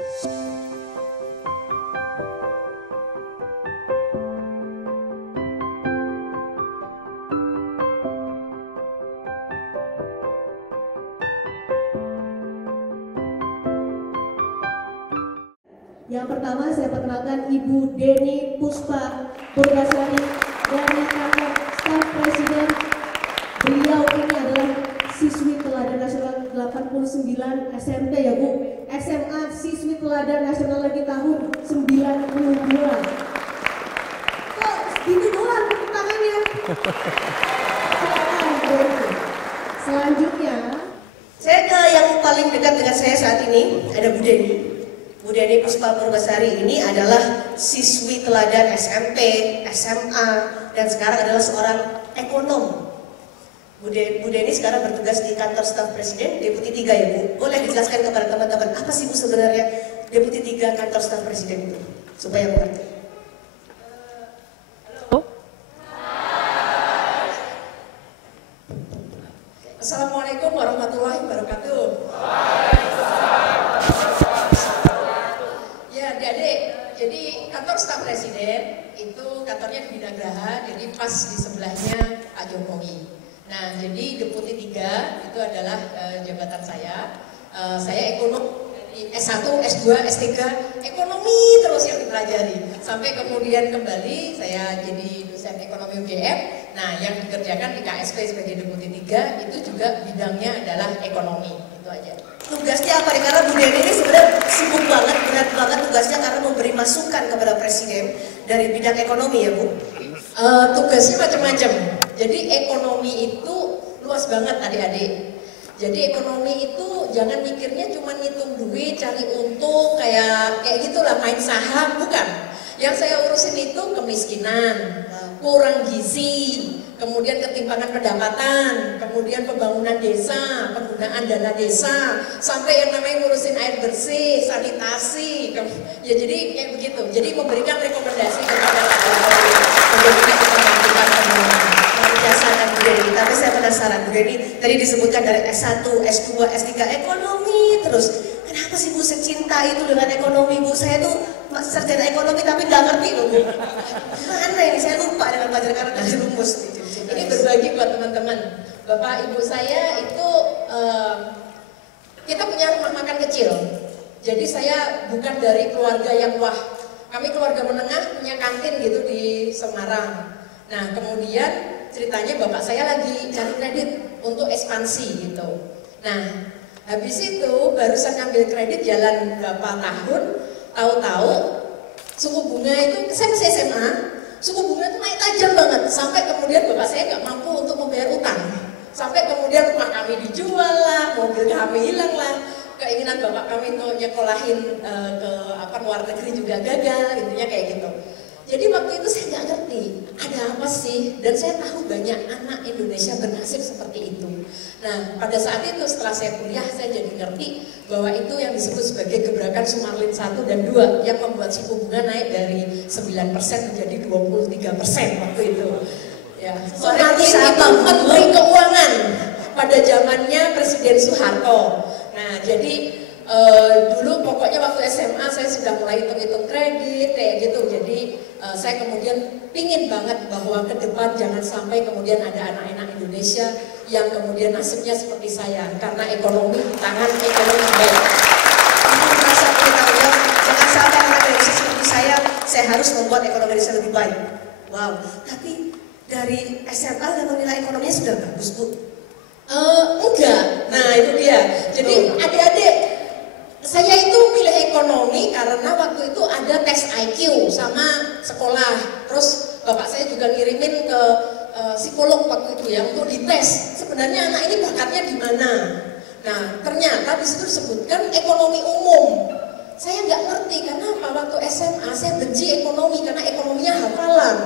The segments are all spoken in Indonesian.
Yang pertama saya perkenalkan Ibu Deni Puspa Purwasari dari kantor staf presiden. Beliau ini adalah siswi teladan nasional 89 SMP ya Bu. SMA siswi teladan nasional lagi tahun 92. Kok gitu doang tangannya? Selanjutnya saya ke yang paling dekat dengan saya saat ini, ada Bu Deni. Bu Deni Puspa Purwasari ini adalah siswi teladan SMP, SMA, dan sekarang adalah seorang ekonom. Bu Deni sekarang bertugas di kantor staf presiden, Deputi 3 ya Bu. Boleh dijelaskan kepada teman-teman, apa sih Bu sebenarnya Deputi 3 kantor staf presiden itu? Supaya mengerti. Halo. Assalamualaikum warahmatullahi wabarakatuh. Jadi kantor staf presiden itu kantornya di Binagraha, jadi pas di sebelahnya Pak Jokowi. Nah, jadi Deputi 3 itu adalah jabatan saya. Saya ekonom S1, S2, S3, ekonomi terus yang dipelajari. Sampai kemudian kembali saya jadi dosen ekonomi UGM. Nah, yang dikerjakan di KSP sebagai Deputi 3 itu juga bidangnya adalah ekonomi. Itu aja. Tugasnya apa nih? Karena Bu Deni ini sebenarnya sibuk banget, berat banget tugasnya karena memberi masukan kepada Presiden dari bidang ekonomi ya Bu? Tugasnya macam-macam. Jadi ekonomi itu luas banget adik-adik. Jadi ekonomi itu jangan mikirnya cuma ngitung duit, cari untung, kayak gitulah main saham, bukan. Yang saya urusin itu kemiskinan, kurang gizi, kemudian ketimpangan pendapatan, kemudian pembangunan desa, penggunaan dana desa, sampai yang namanya ngurusin air bersih, sanitasi, ya jadi kayak begitu. Jadi memberikan rekomendasi kepada Pak Jokowi untuk kita membantukan pemerintah. Jasa dan Bu Deni, tapi saya penasaran Bu Deni tadi disebutkan dari S1, S2, S3 ekonomi terus. Kenapa sih Bu secinta itu dengan ekonomi Bu? Saya tuh sarjana ekonomi tapi nggak ngerti loh Bu. Gimana ini? Saya lupa dengan pelajaran karena dari rumus. Ini berbagi buat teman-teman. Bapak ibu saya itu kita punya rumah makan kecil. Jadi saya bukan dari keluarga yang wah. Kami keluarga menengah punya kantin gitu di Semarang. Nah kemudian ceritanya bapak saya lagi cari kredit untuk ekspansi gitu. Nah habis itu barusan ngambil kredit jalan berapa tahun, tahu-tahu suku bunga itu, saya masih SMA, suku bunga itu naik tajam banget sampai kemudian bapak saya nggak mampu untuk membayar utang. Sampai kemudian rumah kami dijual lah, mobil kami hilang lah, keinginan bapak kami untuk nyekolahin ke luar negeri juga gagal, intinya kayak gitu. Jadi waktu itu saya nggak ngerti ada apa sih, dan saya tahu banyak anak Indonesia bernasib seperti itu. Nah pada saat itu setelah saya kuliah saya jadi ngerti bahwa itu yang disebut sebagai gebrakan Sumarlin 1 dan 2 yang membuat suku bunga naik dari 9% menjadi 23% waktu itu. Ya, Sumarlin itu Menteri Keuangan pada zamannya Presiden Soeharto. Nah jadi dulu pokoknya waktu SMA saya sudah mulai hitung-hitung kredit kayak gitu. Jadi saya kemudian pingin banget bahwa ke depan jangan sampai kemudian ada anak-anak Indonesia yang kemudian nasibnya seperti saya karena ekonomi di tangan ekonomi baik. Ibu merasa punya tanggung jawab, jangan sampai anak Indonesia seperti saya harus membuat ekonomi Indonesia lebih baik. Wow, tapi dari SMA level nilai ekonominya sudah bagus Bu? Enggak, nah itu dia. Jadi adik-adik, saya itu milih ekonomi karena waktu itu ada tes IQ sama sekolah. Terus bapak saya juga ngirimin ke psikolog waktu itu ya untuk dites. Sebenarnya anak ini bakatnya di mana? Nah ternyata di situ disebutkan ekonomi umum. Saya nggak ngerti karena waktu SMA saya benci ekonomi karena ekonominya hafalan.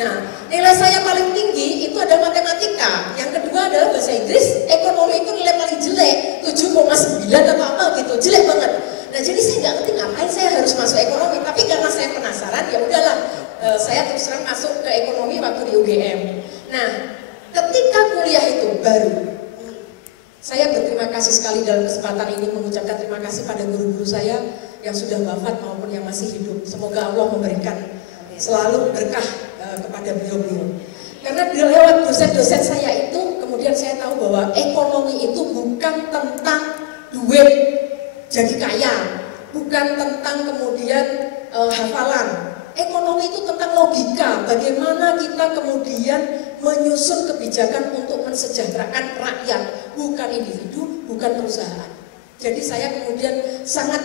Nah nilai saya paling tinggi itu ada matematika. Yang kedua adalah bahasa Inggris. Ekonomi itu nilai paling jelek 7,9 atau apa gitu, jelek banget. Nah jadi saya nggak ngerti ngapain saya harus masuk ekonomi. Tapi karena saya penasaran ya udahlah. Saya terus terang masuk ke ekonomi waktu di UGM. Nah, ketika kuliah itu baru, saya berterima kasih sekali dalam kesempatan ini mengucapkan terima kasih pada guru-guru saya yang sudah wafat maupun yang masih hidup. Semoga Allah memberikan selalu berkah kepada beliau-beliau. Karena lewat dosen-dosen saya itu, kemudian saya tahu bahwa ekonomi itu bukan tentang duit jadi kaya, bukan tentang kemudian hafalan. Ekonomi itu tentang logika, bagaimana kita kemudian menyusun kebijakan untuk mensejahterakan rakyat, bukan individu, bukan perusahaan. Jadi saya kemudian sangat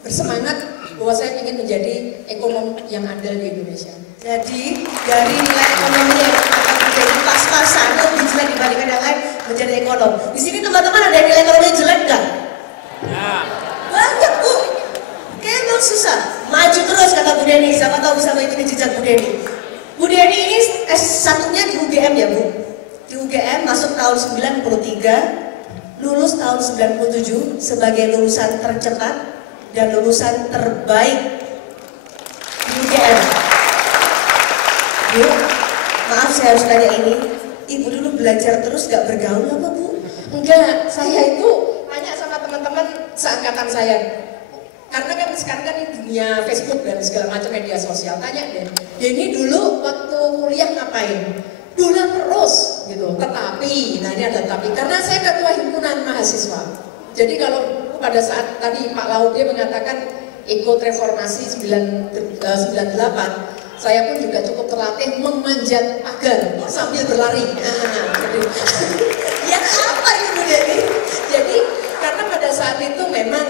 bersemangat bahwa saya ingin menjadi ekonom yang adil di Indonesia. Jadi dari nilai ekonomi yang menjadi pas-pasan lebih jelek dibandingkan yang lain menjadi ekonom. Di sini teman-teman ada yang nilai ekonomi jelek nggak? Banyak Bu. Kayaknya memang susah. Maju terus kata Bu Deni. Siapa tahu bisa mengikuti jejak Bu Deni. Bu Deni ini S1-nya di UGM ya Bu. Di UGM masuk tahun 93, lulus tahun 97 sebagai lulusan tercepat dan lulusan terbaik di UGM. Bu, maaf saya harus tanya ini, Ibu dulu belajar terus gak bergaul apa Bu? Enggak, saya itu tanya sama teman-teman seangkatan saya. Karena kan sekarang kan dunia Facebook dan segala macam media sosial, tanya deh, Deni dulu waktu kuliah ngapain? Dulang terus gitu. Tetapi, nah ini ada tapi, karena saya ketua himpunan mahasiswa. Jadi kalau pada saat tadi Pak Laude mengatakan ikut reformasi 98, saya pun juga cukup terlatih memanjat pagar sambil berlari. Ya apa Ibu Deni? Jadi karena pada saat itu memang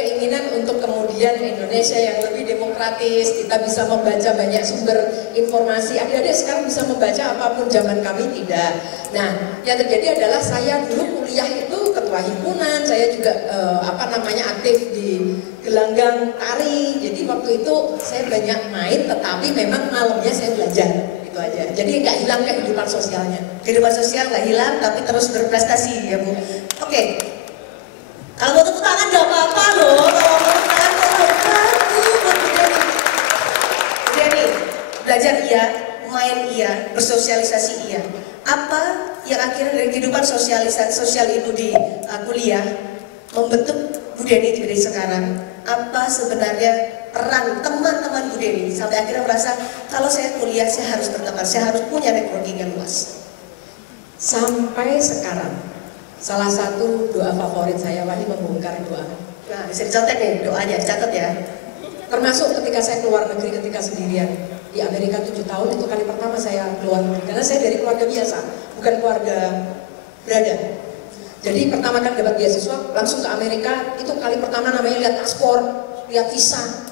keinginan untuk kemudian Indonesia yang lebih demokratis, kita bisa membaca banyak sumber informasi. Adik-adik sekarang bisa membaca apapun, zaman kami tidak. Nah, yang terjadi adalah saya dulu kuliah itu ketua himpunan, saya juga aktif di gelanggang tari. Jadi waktu itu saya banyak main, tetapi memang malamnya saya belajar. Itu aja. Jadi nggak hilang kehidupan sosialnya. Kehidupan sosial nggak hilang, tapi terus berprestasi ya Bu. Oke. Kalau mau tepuk tangan gak apa-apa loh. Kalau mau tepuk tangan buat Bu Deni. Bu Deni, belajar iya, main iya, bersosialisasi iya. Apa yang akhirnya dari kehidupan sosial Ibu di kuliah membentuk Bu Deni jadi sekarang? Apa sebenarnya peran teman-teman Bu Deni sampai akhirnya merasa kalau saya kuliah saya harus berteman, saya harus punya networking yang luas? Sampai sekarang salah satu doa favorit saya, Wahyu membongkar doa. Nah, bisa dicatat nih doanya, dicatat ya. Termasuk ketika saya keluar negeri ketika sendirian di Amerika 7 tahun, itu kali pertama saya keluar negeri. Karena saya dari keluarga biasa, bukan keluarga berada. Jadi pertama kali dapat beasiswa, langsung ke Amerika, itu kali pertama namanya lihat paspor, lihat visa,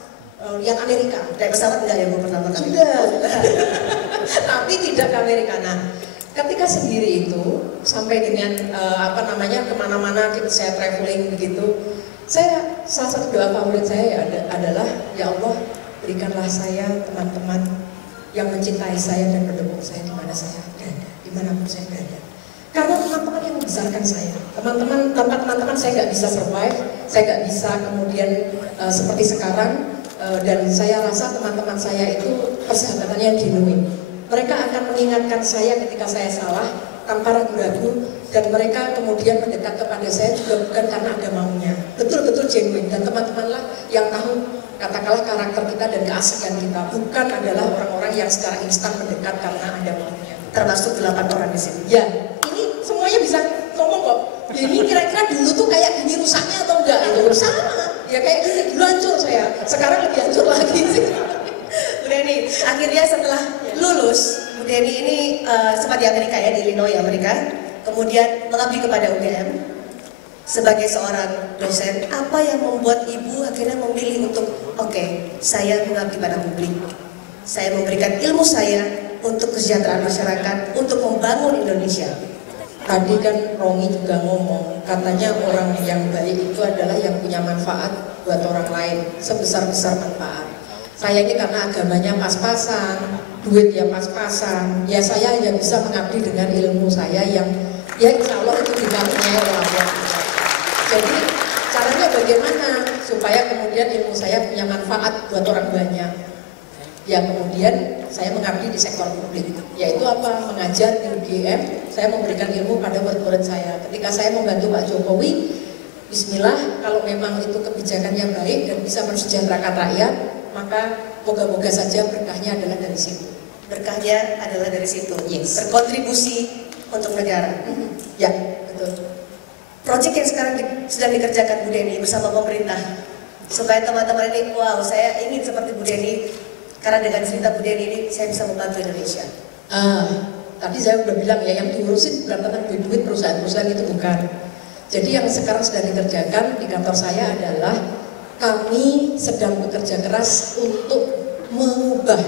lihat Amerika. Naik pesawat enggak ya Bu pertama kali? Sudah. Tapi tidak ke Amerika. Nah, ketika sendiri itu sampai dengan kemana-mana saya traveling begitu, saya salah satu doa favorit saya adalah ya Allah berikanlah saya teman-teman yang mencintai saya dan mendukung saya di mana saya berada, dimanapun saya berada. Karena teman-teman yang membesarkan saya, tanpa teman-teman saya nggak bisa survive, saya nggak bisa kemudian seperti sekarang, dan saya rasa teman-teman saya itu persahabatannya yang genuine. Mereka akan mengingatkan saya ketika saya salah tanpa ragu-ragu, dan mereka kemudian mendekat kepada saya juga bukan karena ada maunya, betul-betul genuine. Dan teman-temanlah yang tahu katakanlah karakter kita dan keaslian kita, bukan adalah orang-orang yang secara instan mendekat karena ada maunya. Termasuk 8 orang di sini. Ya, ini semuanya bisa ngomong kok. Ini kira-kira dulu tuh kayak gini rusaknya atau enggak? Itu sama. Ya kayak gini dulu hancur saya, sekarang lebih hancur lagi sih. Bu Deni, akhirnya setelah lulus, Bu Deni ini sempat di Amerika ya, di Illinois Amerika, kemudian mengabdi kepada UGM sebagai seorang dosen. Apa yang membuat Ibu akhirnya memilih untuk saya mengabdi pada publik, saya memberikan ilmu saya untuk kesejahteraan masyarakat, untuk membangun Indonesia? Tadi kan Rongi juga ngomong, katanya orang yang baik itu adalah yang punya manfaat buat orang lain, sebesar-besar manfaat. Saya ini karena agamanya pas-pasan, duit ya pas-pasan, ya saya hanya bisa mengabdi dengan ilmu saya yang ya insya Allah itu dibangunnya oleh Allah. Jadi caranya bagaimana supaya kemudian ilmu saya punya manfaat buat orang banyak? Ya kemudian saya mengabdi di sektor publik, yaitu apa? Mengajar di UGM, saya memberikan ilmu pada murid-murid saya. Ketika saya membantu Pak Jokowi, Bismillah, kalau memang itu kebijakannya baik dan bisa mensejahterakan rakyat, maka moga-moga saja berkahnya adalah dari situ. Berkahnya adalah dari situ. Yes. Berkontribusi untuk negara. Ya, betul. Proyek yang sekarang sedang dikerjakan Bu Deni bersama pemerintah, supaya teman-teman ini, wow, saya ingin seperti Bu Deni, karena dengan cerita Bu Deni ini saya bisa membantu Indonesia. Tadi saya udah bilang ya, yang diurusin bukan tentang duit perusahaan-perusahaan itu bukan. Jadi yang sekarang sedang dikerjakan di kantor saya adalah kami sedang bekerja keras untuk mengubah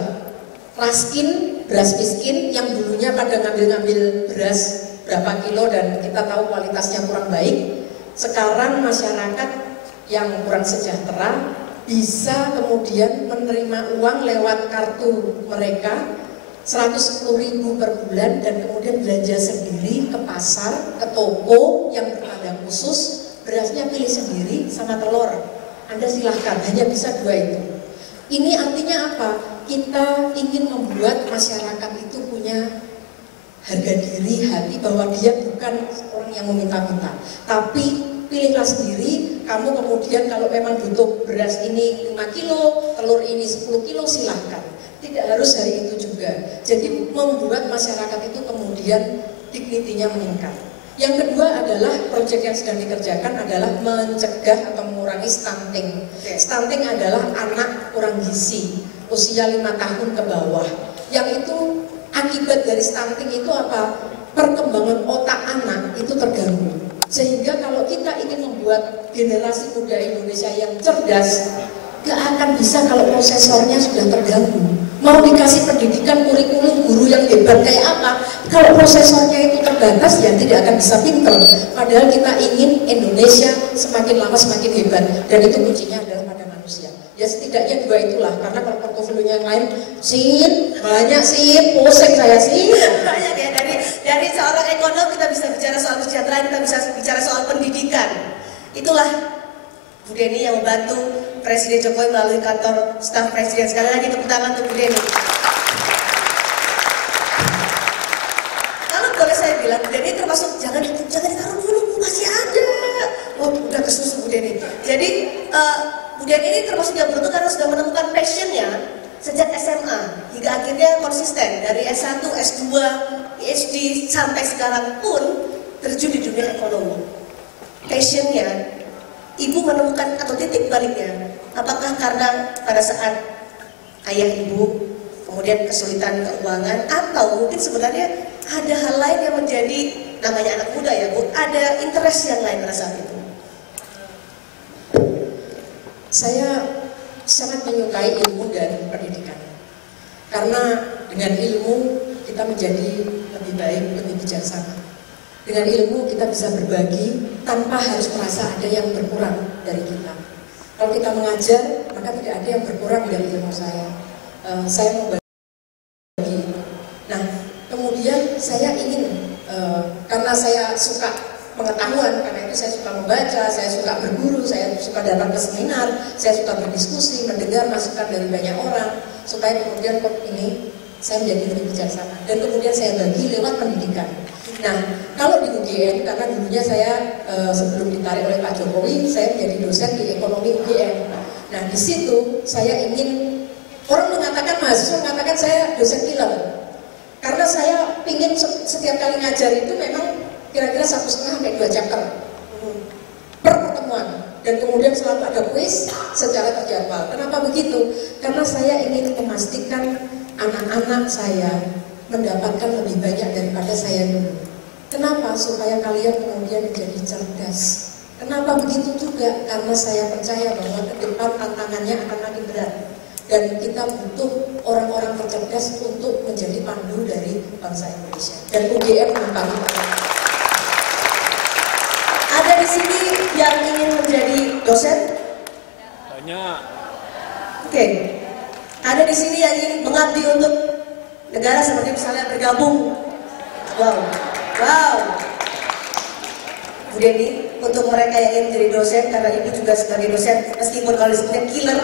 raskin, beras miskin yang dulunya pada ngambil-ngambil beras berapa kilo dan kita tahu kualitasnya kurang baik. Sekarang masyarakat yang kurang sejahtera bisa kemudian menerima uang lewat kartu mereka 110.000 per bulan dan kemudian belanja sendiri ke pasar, ke toko yang bertanda khusus, berasnya pilih sendiri sama telur. Anda silahkan, hanya bisa 2 itu. Ini artinya apa? Kita ingin membuat masyarakat itu punya harga diri, hati bahwa dia bukan orang yang meminta-minta, tapi pilihlah sendiri. Kamu kemudian kalau memang butuh beras ini 5 kilo, telur ini 10 kilo, silahkan. Tidak harus hari itu juga. Jadi membuat masyarakat itu kemudian dignity-nya meningkat. Yang kedua adalah proyek yang sedang dikerjakan adalah mencegah atau mengurangi stunting. Stunting adalah anak kurang gizi usia 5 tahun ke bawah. Yang itu akibat dari stunting itu apa? Perkembangan otak anak itu terganggu. Sehingga kalau kita ingin membuat generasi muda Indonesia yang cerdas, gak akan bisa kalau prosesornya sudah terganggu. Mau dikasih pendidikan kurikulum guru yang hebat kayak apa, kalau prosesornya itu terbatas ya tidak akan bisa pinter. Padahal kita ingin Indonesia semakin lama semakin hebat, dan itu kuncinya adalah pada manusia. Ya setidaknya 2 itulah, karena kalau portofolionya yang lain banyak pusing saya banyak ya. Dari seorang ekonom kita bisa bicara soal kesejahteraan, kita bisa bicara soal pendidikan. Itulah Bu Deni yang membantu Presiden Jokowi melalui kantor staf presiden. Sekali lagi tepuk tangan untuk Bu Deni. Kalau boleh saya bilang, Bu Deni termasuk jangan ditaruh dulu, masih ada. Oh, udah kesusu Bu Deni. Jadi Bu Deni ini termasuk yang beruntung karena sudah menemukan passionnya sejak SMA hingga akhirnya konsisten dari S1, S2, PhD sampai sekarang pun terjun di dunia ekonomi. Passionnya, Ibu menemukan atau titik baliknya, apakah karena pada saat ayah Ibu kemudian kesulitan keuangan, atau mungkin sebenarnya ada hal lain yang menjadi, namanya anak muda ya Bu, ada interest yang lain pada saat itu? Saya sangat menyukai ilmu dan pendidikan, karena dengan ilmu kita menjadi lebih baik, lebih bijaksana. Dengan ilmu kita bisa berbagi tanpa harus merasa ada yang berkurang dari kita. Kalau kita mengajar, maka tidak ada yang berkurang dari ilmu saya. Saya mau bagi. Nah, kemudian saya ingin, karena saya suka pengetahuan, karena itu saya suka membaca, saya suka berguru, saya suka datang ke seminar, saya suka berdiskusi, mendengar masukan dari banyak orang, supaya kemudian ini saya menjadi lebih bijaksana. Dan kemudian saya bagi lewat pendidikan. Nah, kalau di UGM, karena dulunya saya sebelum ditarik oleh Pak Jokowi, saya menjadi dosen di ekonomi UGM. Nah, di situ saya ingin, orang mengatakan, mahasiswa mengatakan saya dosen film, karena saya ingin setiap kali ngajar itu memang kira-kira 1,5 sampai 2 chapter per pertemuan, dan kemudian selalu ada kuis secara terjadwal. Kenapa begitu? Karena saya ingin memastikan anak-anak saya mendapatkan lebih banyak daripada saya dulu. Kenapa? Supaya kalian kemudian menjadi cerdas. Kenapa begitu juga? Karena saya percaya bahwa ke depan tantangannya akan makin berat, dan kita butuh orang-orang tercerdas untuk menjadi pandu dari bangsa Indonesia. Dan UGM membantu. Ada di sini yang ingin menjadi dosen? Banyak. Oke. Ada di sini yang ingin mengabdi untuk negara, seperti misalnya bergabung. Wow. Bu Deni, untuk mereka yang ingin menjadi dosen, karena Ibu juga sebagai dosen, meskipun kalau disebutnya killer,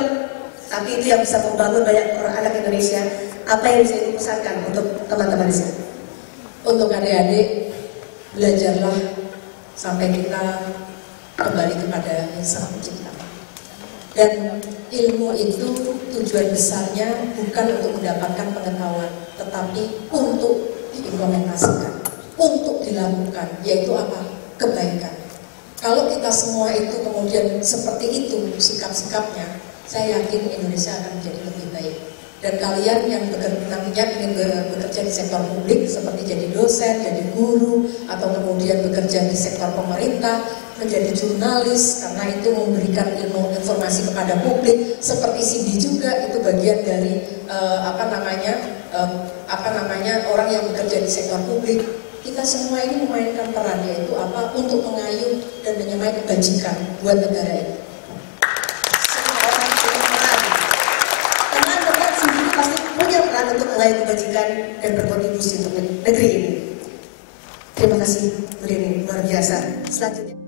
tapi itu yang bisa membangun banyak orang anak Indonesia. Apa yang bisa Ibu pesankan untuk teman-teman di sini? Untuk adik-adik, belajarlah sampai kita kembali kepada Yang Sang Pencipta. Dan ilmu itu tujuan besarnya bukan untuk mendapatkan pengetahuan, tetapi untuk diimplementasikan, untuk dilakukan, yaitu apa? Kebaikan. Kalau kita semua itu kemudian seperti itu sikap-sikapnya, saya yakin Indonesia akan menjadi lebih baik. Dan kalian yang nantinya ingin bekerja di sektor publik seperti jadi dosen, jadi guru, atau kemudian bekerja di sektor pemerintah, menjadi jurnalis karena itu memberikan ilmu informasi kepada publik, seperti Cindy juga itu bagian dari orang yang bekerja di sektor publik. Kita semua ini memainkan peran, yaitu apa? Untuk mengayuh dan menyamai kebajikan buat negara ini. Semua orang punya peran. Teman-teman sendiri pasti punya peran untuk mengayuh kebajikan dan berkontribusi untuk negeri ini. Terima kasih, Bu Deni, luar biasa. Selanjutnya.